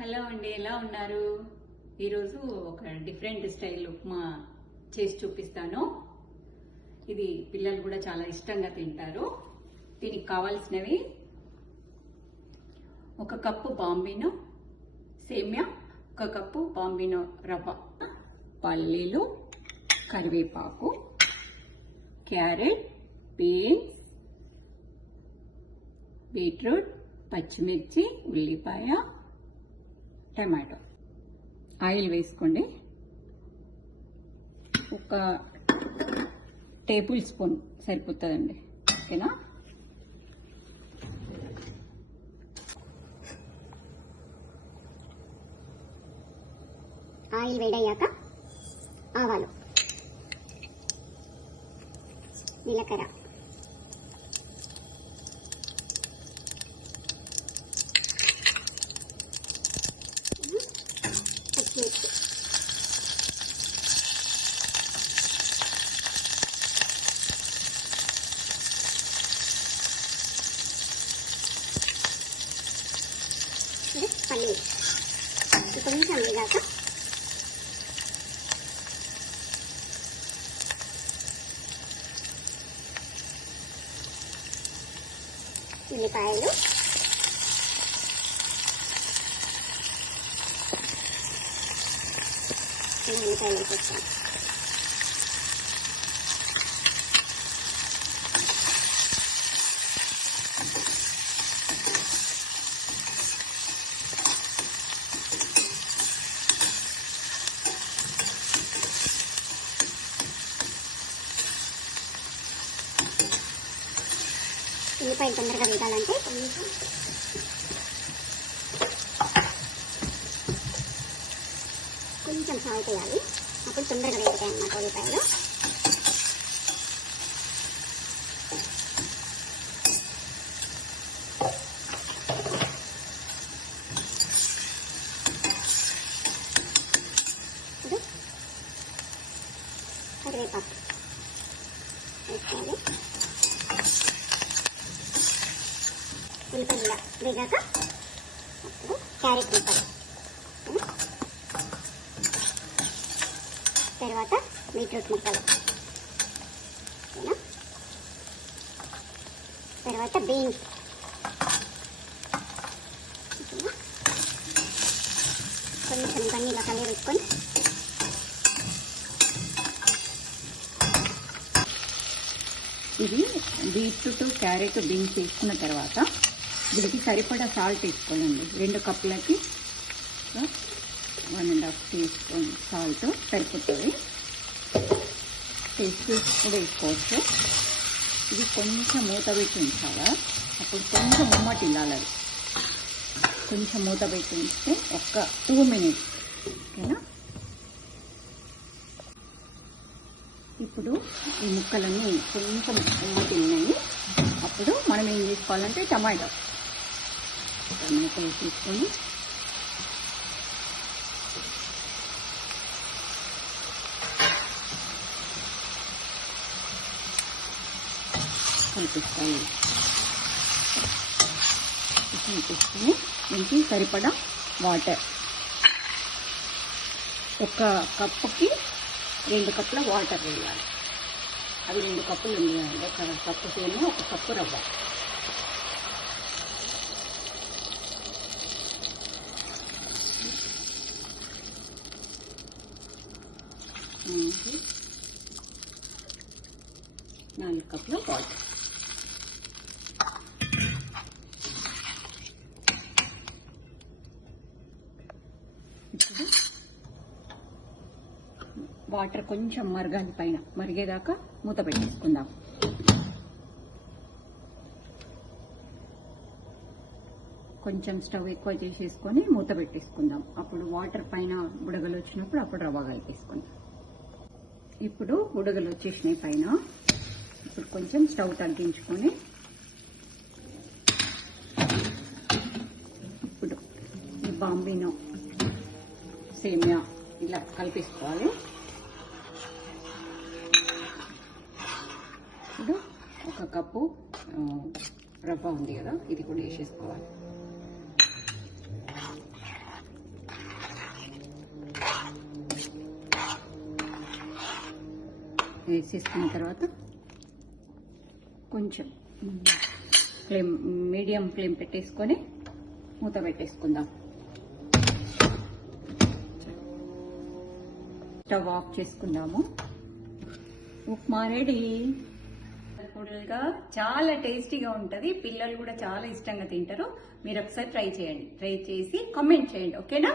Hello అండి, ఎలా ఉన్నారు? ఈరోజు ఒక డిఫరెంట్ స్టైల్ ఉప్మా చేసి చూపిస్తాను. ఇది పిల్లలు కూడా చాలా ఇష్టంగా తింటారు. దీనికి కావాల్సినవి ఒక కప్పు బాంబినో సేమ్యా, ఒక కప్పు బాంబినో రవ్వ, పల్లీలు, కరివేపాకు, క్యారెట్, బీన్స్, బీట్రూట్, పచ్చిమిర్చి, ఉల్లిపాయ, టమాటో. ఆయిల్ వేసుకోండి. ఒక టేబుల్ స్పూన్ సరిపోతుందండి. ఓకేనా? ఆయిల్ వేడయ్యాక ఆవాలు, జీలకర్ర, పచ్చిమిర్చి, పల్లీలు కొంచెం వేగాక ఉల్లిపాయలు, ఉల్లిపాయలు వేసేస్తాను. ఉల్లిపాయలు తొందరగా వేగాలంటే కొంచెం సాల్ట్ వేయాలి. అప్పుడు తొందరగా వేగుతాయి అన్నమాట ఉల్లిపాయలు. ఇప్పుడు కరివేపాకు వేసుకోవాలి. ఉల్లిపాయలు వేగాక అప్పుడు క్యారెట్ ముక్కలు, తర్వాత బీట్రూట్ ముక్కలు, తర్వాత బీన్స్, కొంచెం ఇవన్నీ ఇలా కలిపేసుకొని ఇది బీట్రూట్, క్యారెట్, బీన్స్ వేసుకున్న తర్వాత దీనికి సరిపడా సాల్ట్ వేసుకోవాలండి. 2 కప్పులకి 1.5 టీ స్పూన్ సాల్ట్ సరిపోతుంది. టేస్ట్ కూడా వేసుకోవచ్చు. ఇది కొంచెం మూత పెట్టి ఉంచాలా, అప్పుడు కొంచెం ఉమ్మటి ఇల్లాలి. కొంచెం మూత పెట్టి ఉంచితే ఒక 2 మినిట్స్. ఓకేనా? ఇప్పుడు ఈ ముక్కలన్నీ కొంచెం ఉమ్మటి ఉన్నాయి. అప్పుడు మనం ఏం చేసుకోవాలంటే టమాటో వేసుకొని కలిపిస్తాను. కలిపిస్తుంది. దీనికి సరిపడా వాటర్, ఒక కప్పుకి 2 కప్పుల వాటర్ వేయాలి. అవి 2 కప్పులు ఉంది. ఒక కప్పు తేనె, ఒక కప్పు రవ్వ. నాలుగు కప్పుల వాటర్. ఇప్పుడు వాటర్ కొంచెం మరగాలి. పైన మరిగేదాకా మూత పెట్టేసుకుందాం. కొంచెం స్టవ్ ఎక్కువ చేసేసుకొని మూత పెట్టేసుకుందాం. అప్పుడు వాటర్ పైన బుడగలు వచ్చినప్పుడు అప్పుడు రవ్వ కలిపేసుకుందాం. ఇప్పుడు బుడగలు వచ్చేసినాయి పైన. ఇప్పుడు కొంచెం స్టవ్ తగ్గించుకొని ఇప్పుడు ఈ బాంబినో సేమియా ఇలా కలిపేసుకోవాలి. ఇప్పుడు ఒక కప్పు రవ్వ ఉంది కదా, ఇది కూడా వేసేసుకోవాలి. వేసేసుకున్న తర్వాత కొంచెం ఫ్లేమ్ మీడియం ఫ్లేమ్ పెట్టేసుకొని మూత పెట్టేసుకుందాం. స్టవ్ ఆఫ్ చేసుకుందాము. ఉప్మా రెడీ. గా చాలా టేస్టీగా ఉంటది. పిల్లలు కూడా చాలా ఇష్టంగా తింటారు. మీరు ఒకసారి ట్రై చేయండి. ట్రై చేసి కామెంట్ చేయండి. ఓకేనా?